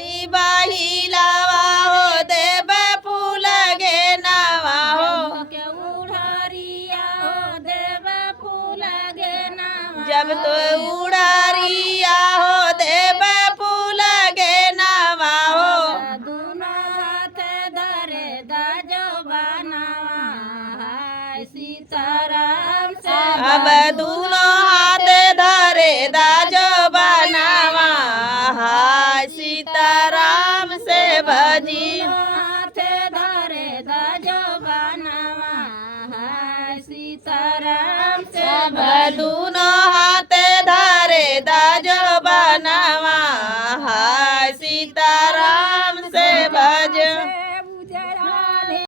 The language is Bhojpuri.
नी बाहिलावा हो देव फूल गे नावा हो के उड़हरिया हो देव फूल गे नावा जब तो उड़ारिया हो देव फूल गे नावा हो दूनो हाथ धरे दाजो बनावा हाय सीताराम से अब दूनो हाथ धरे दाजो बनावा हाय सीताराम से भजी हाथ धरे दाजो बनावा हाय सीताराम से दूनो